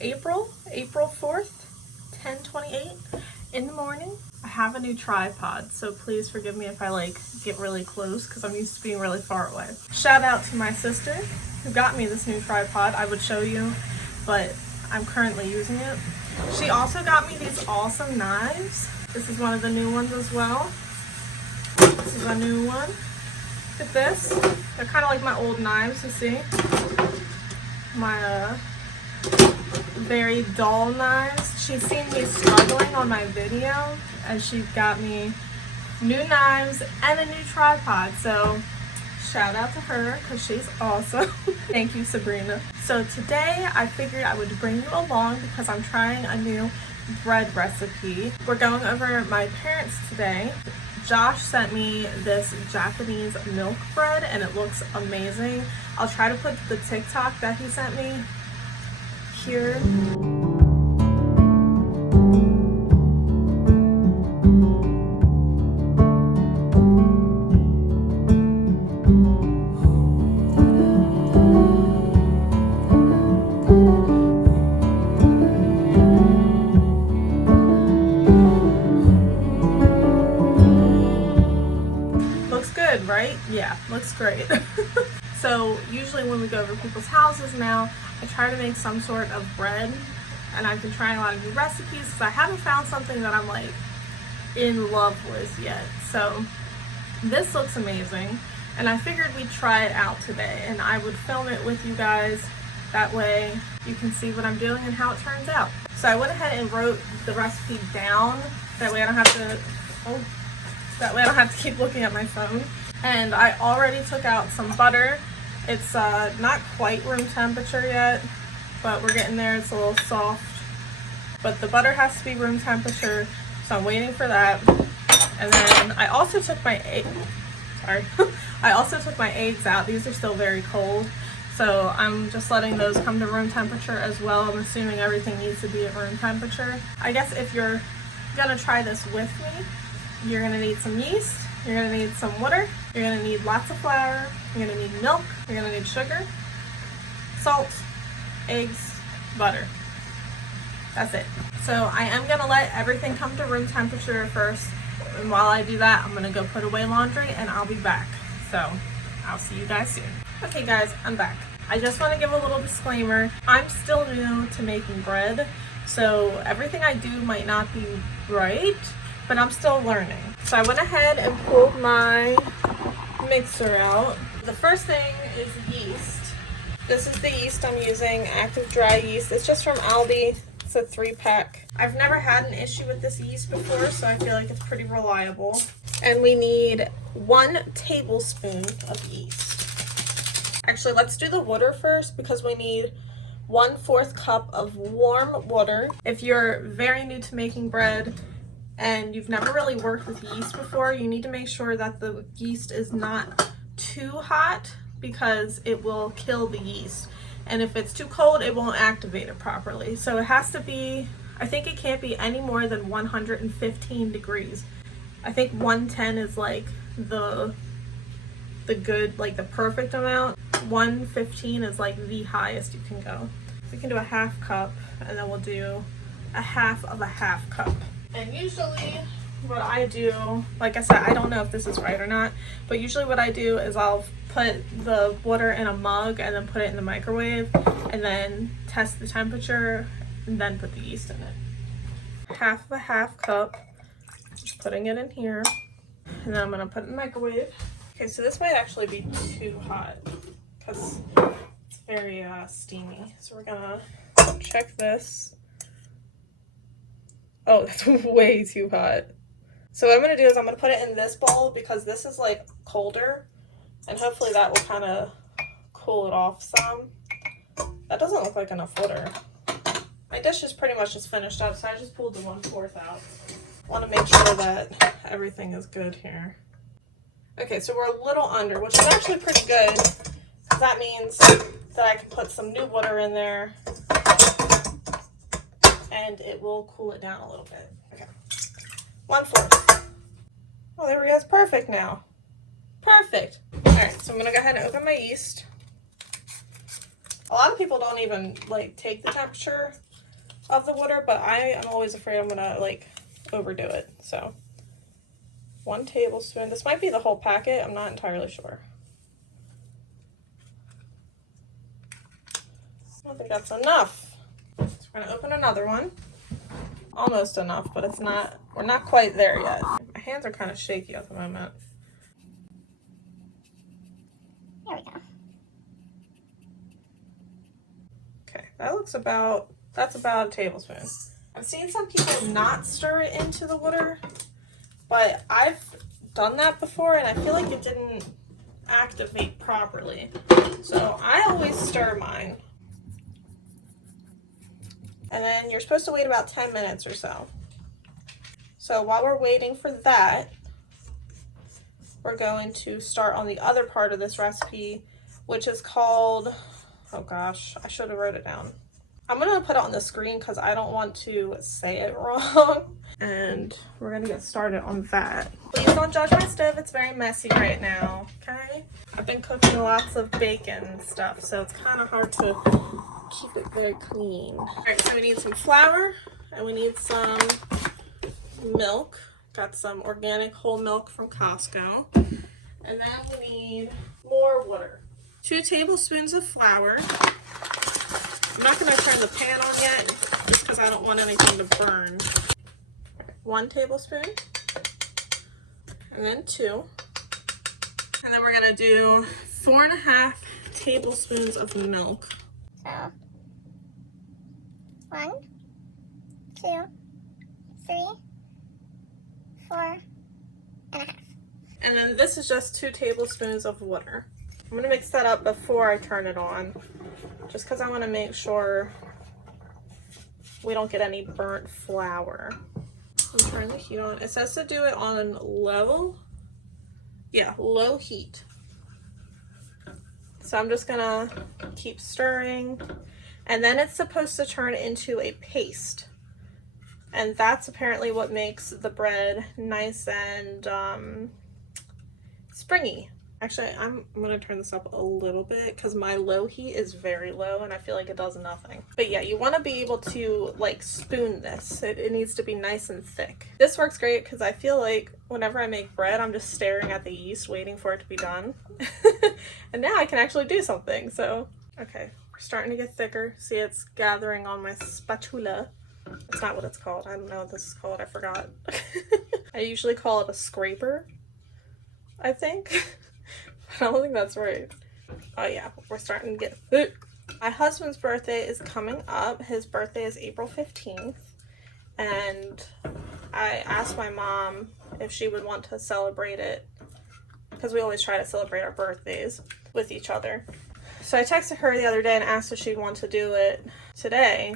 April 4th, 10:28 in the morning. I have a new tripod, so please forgive me if I like get really close because I'm used to being really far away. Shout out to my sister who got me this new tripod. I would show you, but I'm currently using it. She also got me these awesome knives. This is one of the new ones as well. This is a new one. Look at this. They're kind of like my old knives, you see? My very dull knives. She's seen me struggling on my video and she got me new knives and a new tripod. So shout out to her because she's awesome. Thank you, Sabrina. So today I figured I would bring you along because I'm trying a new bread recipe. We're going over my parents today. Josh sent me this Japanese milk bread and it looks amazing. I'll try to put the TikTok that he sent me here. Right? Yeah, looks great. So usually when we go over people's houses now, I try to make some sort of bread, and I've been trying a lot of new recipes because I haven't found something that I'm like in love with yet. So this looks amazing, and I figured we'd try it out today and I would film it with you guys. That way you can see what I'm doing and how it turns out. So I went ahead and wrote the recipe down. That way I don't have to keep looking at my phone. And I already took out some butter. It's not quite room temperature yet, but we're getting there. It's a little soft. But the butter has to be room temperature, so I'm waiting for that. And then I also took my I also took my eggs out. These are still very cold, so I'm just letting those come to room temperature as well. I'm assuming everything needs to be at room temperature. I guess if you're gonna try this with me, you're gonna need some yeast. You're gonna need some water, you're gonna need lots of flour, you're gonna need milk, you're gonna need sugar, salt, eggs, butter. That's it. So I am gonna let everything come to room temperature first, and while I do that, I'm gonna go put away laundry and I'll be back. So I'll see you guys soon. Okay guys, I'm back. I just wanna give a little disclaimer. I'm still new to making bread, so everything I do might not be right, but I'm still learning. So I went ahead and pulled my mixer out. The first thing is yeast. This is the yeast I'm using, active dry yeast. It's just from Aldi. It's a 3-pack. I've never had an issue with this yeast before, so I feel like it's pretty reliable. And we need 1 tablespoon of yeast. Actually, let's do the water first because we need 1/4 cup of warm water. If you're very new to making bread, and you've never really worked with yeast before, you need to make sure that the yeast is not too hot because it will kill the yeast. And if it's too cold, it won't activate it properly. So it has to be, I think it can't be any more than 115 degrees. I think 110 is like the good, like the perfect amount. 115 is like the highest you can go. So we can do a 1/2 cup, and then we'll do a 1/2 of a 1/2 cup. And usually what I do, like I said, I don't know if this is right or not, but usually what I do is I'll put the water in a mug and then put it in the microwave and then test the temperature and then put the yeast in it. 1/2 of a 1/2 cup, just putting it in here, and then I'm gonna put it in the microwave. Okay, so this might actually be too hot because it's very steamy. So we're gonna check this. Oh, that's way too hot. So what I'm going to do is I'm going to put it in this bowl because this is like colder, and hopefully that will kind of cool it off some. That doesn't look like enough water. My dish is pretty much just finished up, so I just pulled the 1/4 out. Want to make sure that everything is good here. Okay, so we're a little under, which is actually pretty good because that means that I can put some new water in there and it will cool it down a little bit. Okay, 1/4. Oh, there we go. It's perfect now. Perfect. All right, so I'm gonna go ahead and open my yeast. A lot of people don't even like take the temperature of the water, but I am always afraid I'm gonna like overdo it. So 1 tablespoon. This might be the whole packet. I'm not entirely sure. I think that's enough. So we're gonna open another one. Almost enough, but it's not, we're not quite there yet. My hands are kind of shaky at the moment. There we go. Okay, that looks about, that's about a tablespoon. I've seen some people not stir it into the water, but I've done that before and I feel like it didn't activate properly. So I always stir mine. And then you're supposed to wait about 10 minutes or so. So while we're waiting for that, we're going to start on the other part of this recipe, which is called, oh gosh, I should have wrote it down. I'm gonna put it on the screen because I don't want to say it wrong. And we're gonna get started on that. Please don't judge my stove, it's very messy right now, okay? I've been cooking lots of bacon and stuff, so it's kind of hard to keep it very clean. All right, so we need some flour and we need some milk. Got some organic whole milk from Costco. And then we need more water. 2 tablespoons of flour. I'm not gonna turn the pan on yet just because I don't want anything to burn. 1 tablespoon. And then 2. And then we're gonna do 4.5 tablespoons of milk. So 1, 2, 3, 4.5. And then this is just 2 tablespoons of water. I'm gonna mix that up before I turn it on, just because I want to make sure we don't get any burnt flour. I'm turning the heat on. It says to do it on low, yeah, low heat. So I'm just gonna keep stirring, and then it's supposed to turn into a paste. And that's apparently what makes the bread nice and springy. Actually, I'm gonna turn this up a little bit because my low heat is very low and I feel like it does nothing. But yeah, you wanna be able to like spoon this. It needs to be nice and thick. This works great because I feel like whenever I make bread, I'm just staring at the yeast waiting for it to be done. And now I can actually do something, so. Okay, we're starting to get thicker. See, it's gathering on my spatula. That's not what it's called. I don't know what this is called, I forgot. I usually call it a scraper, I think. I don't think that's right. Oh yeah, we're starting to get thick. My husband's birthday is coming up. His birthday is April 15th. And I asked my mom if she would want to celebrate it, because we always try to celebrate our birthdays with each other. So I texted her the other day and asked if she'd want to do it today,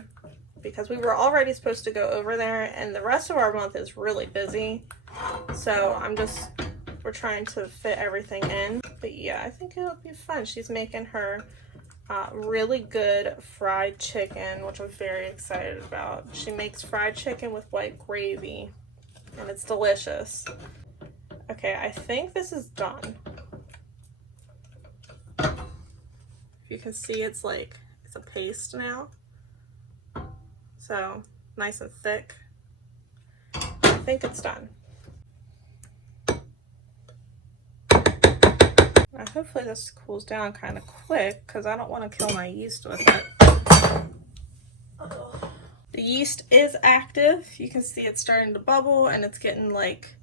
because we were already supposed to go over there and the rest of our month is really busy. So we're trying to fit everything in. But yeah, I think it'll be fun. She's making her really good fried chicken, which I'm very excited about. She makes fried chicken with white gravy and it's delicious. Okay, I think this is done. You can see it's like, it's a paste now. So nice and thick. I think it's done. Hopefully this cools down kind of quick because I don't want to kill my yeast with it. Ugh. The yeast is active. You can see it's starting to bubble and it's getting like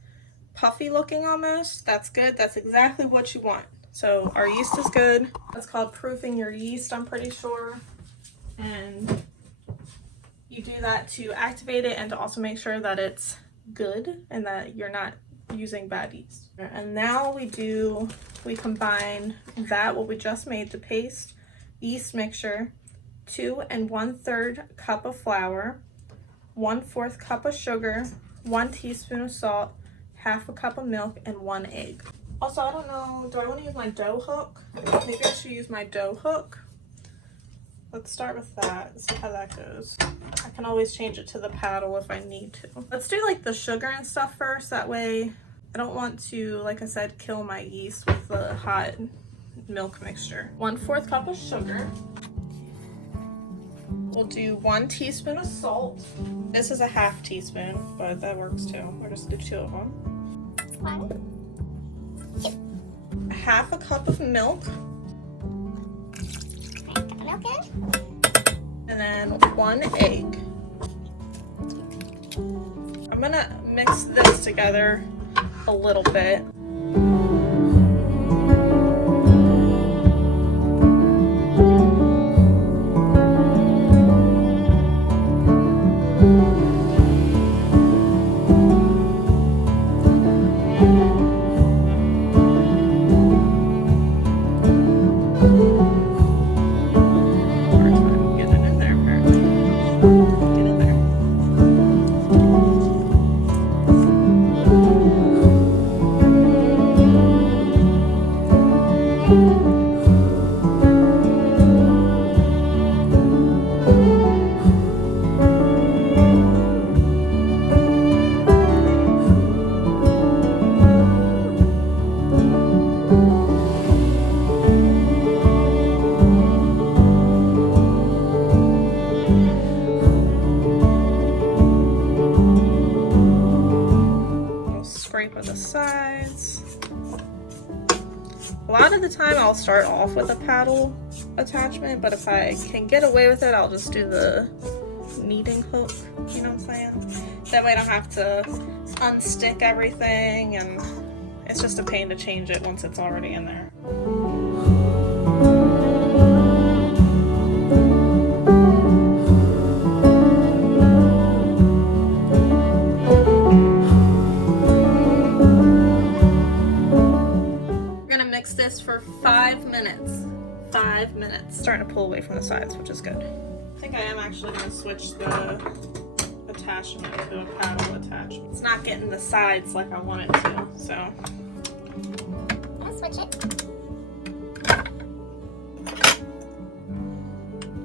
puffy looking almost. That's good. That's exactly what you want. So our yeast is good. That's called proofing your yeast, I'm pretty sure. And you do that to activate it and to also make sure that it's good and that you're not using bad yeast. And now we combine that, what we just made, the paste, yeast mixture, 2 1/3 cup of flour, 1/4 cup of sugar, 1 teaspoon of salt, 1/2 cup of milk, and 1 egg. Also, I don't know, do I want to use my dough hook? Maybe I should use my dough hook. Let's start with that, see how that goes. I can always change it to the paddle if I need to. Let's do like the sugar and stuff first, that way I don't want to, like I said, kill my yeast with the hot milk mixture. 1/4 cup of sugar. We'll do 1 teaspoon of salt. This is a half teaspoon, but that works too. We'll just do 2 of them. 1, 2. Half a cup of milk. Got the milk in. And then 1 egg. I'm gonna mix this together a little bit. Scrape of the sides. A lot of the time I'll start off with a paddle attachment, but if I can get away with it, I'll just do the kneading hook, you know what I'm saying? That way I don't have to unstick everything, and it's just a pain to change it once it's already in there. Mix this for 5 minutes. 5 minutes. Starting to pull away from the sides, which is good. I think I am actually going to switch the attachment to a paddle attachment. It's not getting the sides like I want it to, so. I'll switch it.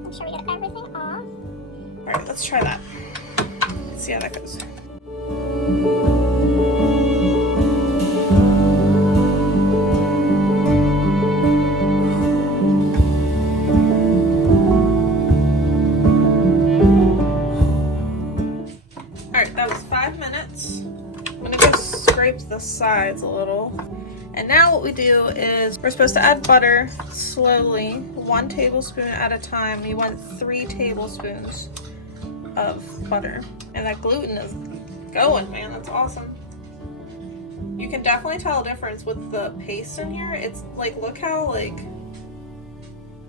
Make sure we get everything off. Alright, let's try that. Let's see how that goes. The sides a little. And now what we do is we're supposed to add butter slowly, 1 tablespoon at a time. You want 3 tablespoons of butter. And that gluten is going, man. That's awesome. You can definitely tell a difference with the paste in here. It's like, look how like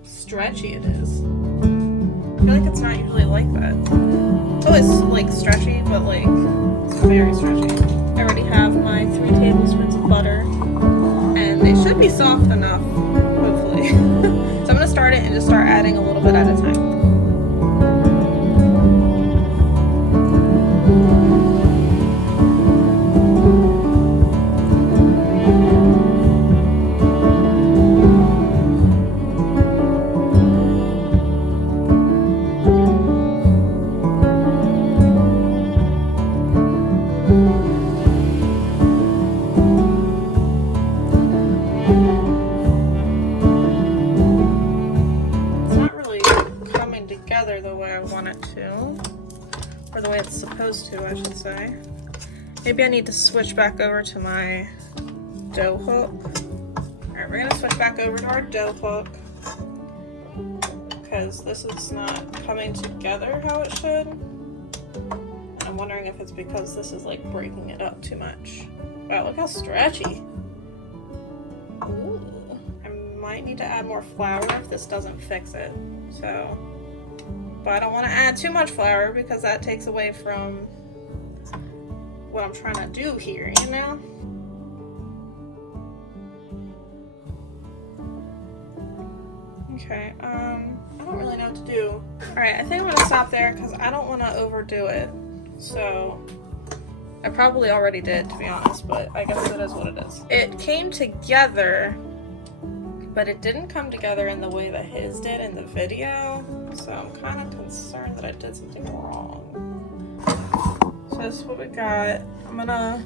stretchy it is. I feel like it's not usually like that. It's always like stretchy, but like it's very stretchy. I already have my 3 tablespoons of butter, and they should be soft enough, hopefully. So I'm going to start it and just start adding a little bit at a time. The way I want it to, or the way it's supposed to, I should say. Maybe I need to switch back over to my dough hook. Alright, we're gonna switch back over to our dough hook because this is not coming together how it should. And I'm wondering if it's because this is like breaking it up too much. Wow, look how stretchy. Ooh. I might need to add more flour if this doesn't fix it. So. But I don't want to add too much flour because that takes away from what I'm trying to do here, you know? Okay, I don't really know what to do. Alright, I think I'm going to stop there because I don't want to overdo it. So, I probably already did, to be honest, but I guess it is what it is. It came together, but it didn't come together in the way that his did in the video. So I'm kind of concerned that I did something wrong. So this is what we got. I'm gonna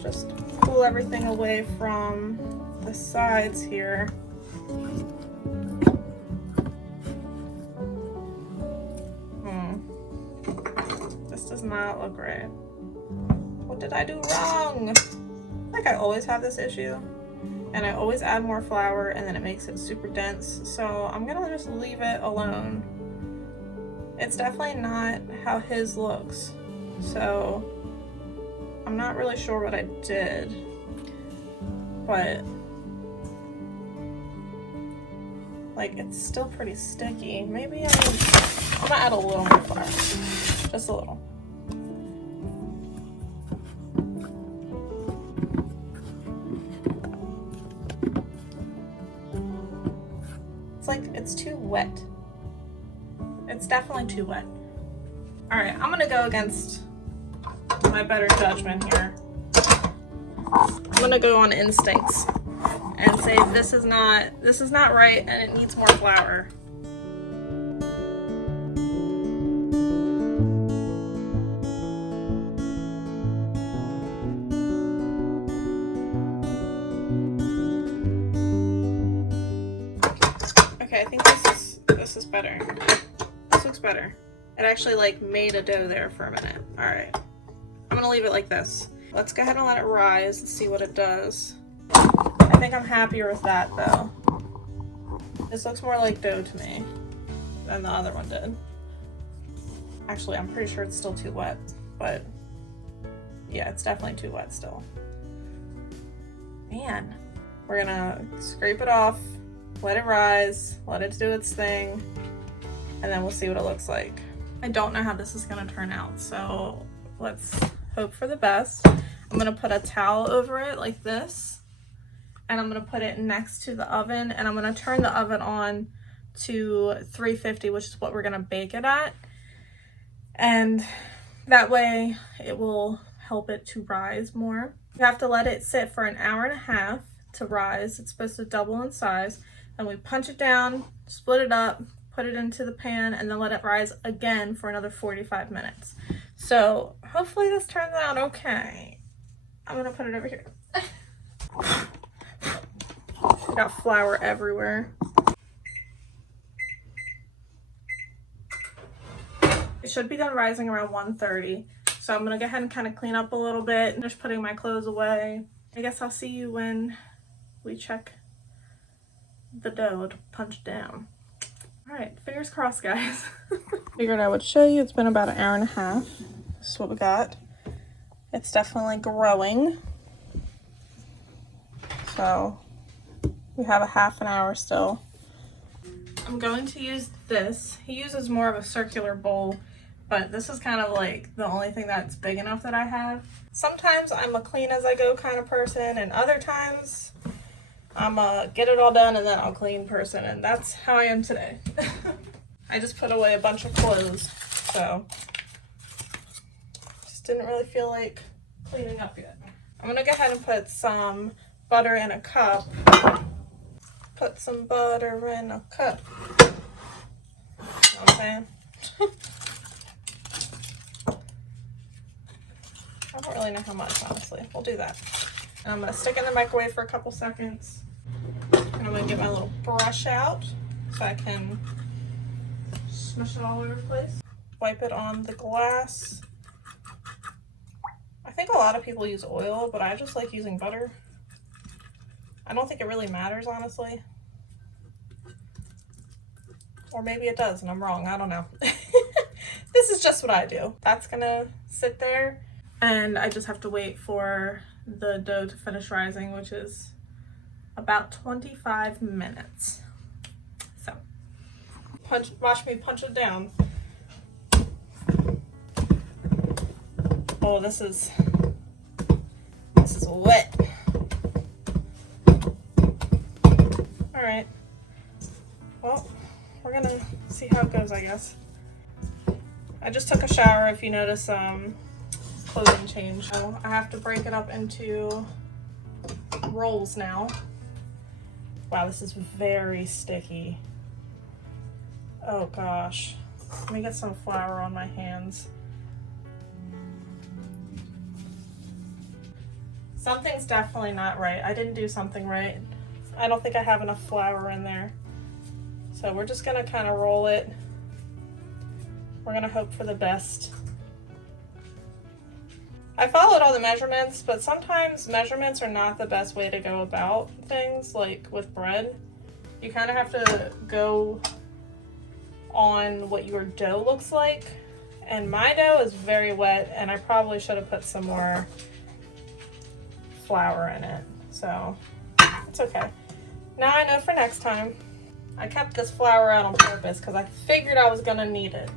just pull everything away from the sides here. does not look right. What did I do wrong? Like I always have this issue. And I always add more flour and then it makes it super dense. So I'm gonna just leave it alone. It's definitely not how his looks. So I'm not really sure what I did, but like it's still pretty sticky. Maybe I'm gonna add a little more flour, just a little. It's like it's too wet. It's definitely too wet. All right, I'm gonna go against my better judgment here. I'm gonna go on instincts and say this is not right and it needs more flour. Okay, I think this is better. This looks better. It actually like made a dough there for a minute. All right, I'm gonna leave it like this. Let's go ahead and let it rise and see what it does. I think I'm happier with that though. This looks more like dough to me than the other one did. Actually, I'm pretty sure it's still too wet, but yeah, it's definitely too wet still. Man, we're gonna scrape it off, let it rise, let it do its thing, and then we'll see what it looks like. I don't know how this is gonna turn out, so let's hope for the best. I'm gonna put a towel over it like this, and I'm gonna put it next to the oven, and I'm gonna turn the oven on to 350, which is what we're gonna bake it at. And that way it will help it to rise more. You have to let it sit for an hour and a half to rise. It's supposed to double in size. And we punch it down, split it up, put it into the pan, and then let it rise again for another 45 minutes. So hopefully this turns out okay. I'm gonna put it over here. Got flour everywhere. It should be done rising around 1:30. So I'm gonna go ahead and kind of clean up a little bit and just putting my clothes away. I guess I'll see you when we check the dough to punch down. All right, fingers crossed, guys. Figured I would show you. It's been about an hour and a half. This is what we got. It's definitely growing. So we have a half an hour still. I'm going to use this. He uses more of a circular bowl, but this is kind of like the only thing that's big enough that I have. Sometimes I'm a clean as I go kind of person, and other times I'm a get it all done and then I'll clean person, and that's how I am today. I just put away a bunch of clothes, so just didn't really feel like cleaning up yet. I'm gonna go ahead and put some butter in a cup. Put some butter in a cup. You know what I'm saying? I don't really know how much, honestly. We'll do that. And I'm gonna stick it in the microwave for a couple seconds. And I'm gonna get my little brush out so I can smush it all over the place. Wipe it on the glass. I think a lot of people use oil, but I just like using butter. I don't think it really matters, honestly. Or maybe it does and I'm wrong, I don't know. This is just what I do. That's gonna sit there, and I just have to wait for the dough to finish rising, which is about 25 minutes. So, watch me punch it down. Oh, this is wet. All right. Well, we're gonna see how it goes, I guess. I just took a shower, if you notice, clothing change. So I have to break it up into rolls now. Wow, this is very sticky. Oh gosh. Let me get some flour on my hands. Something's definitely not right. I didn't do something right. I don't think I have enough flour in there. So we're just gonna kind of roll it. We're gonna hope for the best. I followed all the measurements, but sometimes measurements are not the best way to go about things, like with bread. You kind of have to go on what your dough looks like. And my dough is very wet, and I probably should have put some more flour in it. So it's okay. Now I know for next time. I kept this flour out on purpose because I figured I was gonna need it.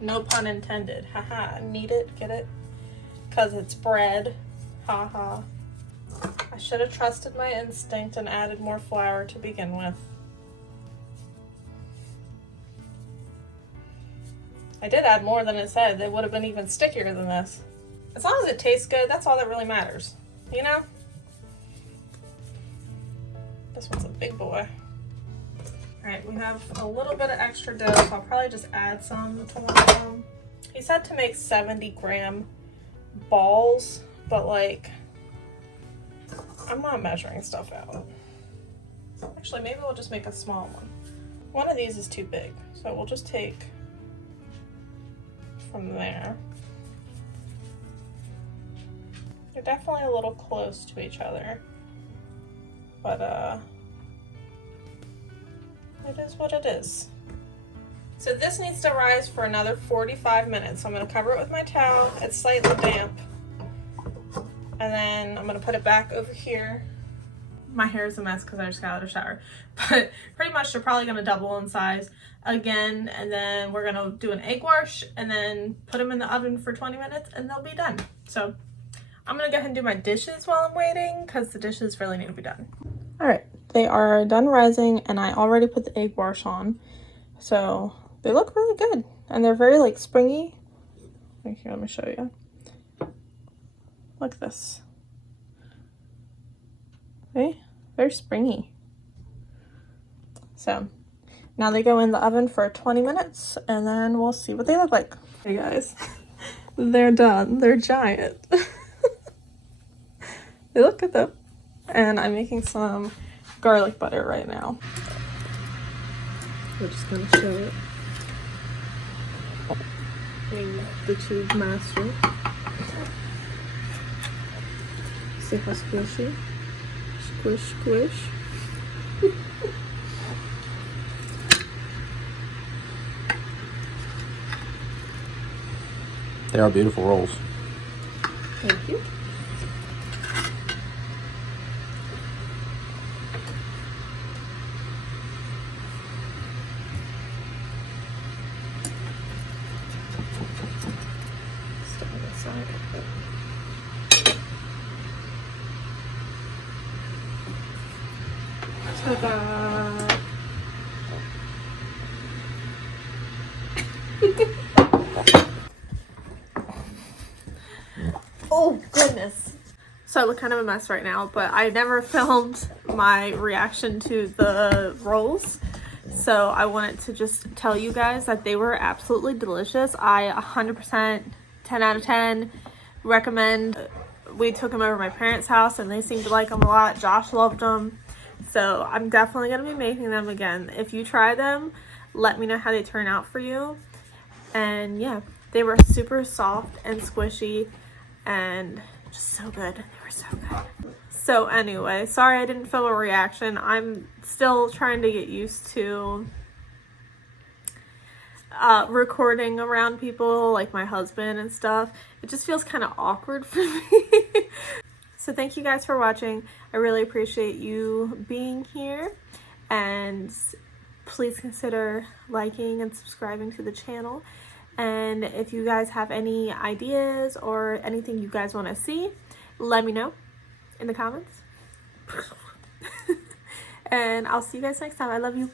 No pun intended. Haha, need it, get it? Because it's bread. Haha. I should have trusted my instinct and added more flour to begin with. I did add more than it said. It would have been even stickier than this. As long as it tastes good, that's all that really matters. You know? This one's a big boy. Alright, we have a little bit of extra dough, so I'll probably just add some to one of them. He said to make 70-gram balls, but like, I'm not measuring stuff out. Actually, maybe we'll just make a small one. One of these is too big, so we'll just take from there. They're definitely a little close to each other, but it is what it is. So this needs to rise for another 45 minutes. So I'm going to cover it with my towel. It's slightly damp. And then I'm going to put it back over here. My hair is a mess because I just got out of the shower. But pretty much they're probably going to double in size again. And then we're going to do an egg wash and then put them in the oven for 20 minutes and they'll be done. So I'm going to go ahead and do my dishes while I'm waiting because the dishes really need to be done. All right. They are done rising and I already put the egg wash on. So they look really good and they're very like springy. Here, let me show you. Look at this. Okay, very springy. So now they go in the oven for 20 minutes and then we'll see what they look like. Hey guys, they're done. They're giant. They look good though. And I'm making some garlic butter right now. We're just gonna show it. In the tube master. See how squishy? Squish, squish. They are beautiful rolls. Thank you. Ta-da! Oh goodness. So I look kind of a mess right now, but I never filmed my reaction to the rolls. So I wanted to just tell you guys that they were absolutely delicious. I 100% 10 out of 10 recommend. We took them over to my parents' house and they seemed to like them a lot. Josh loved them. So I'm definitely going to be making them again. If you try them, let me know how they turn out for you. And yeah, they were super soft and squishy and just so good. They were so good. So anyway, sorry I didn't film a reaction. I'm still trying to get used to recording around people like my husband and stuff. It just feels kind of awkward for me. So thank you guys for watching. I really appreciate you being here, and please consider liking and subscribing to the channel. And if you guys have any ideas or anything you guys want to see, let me know in the comments. And I'll see you guys next time. I love you.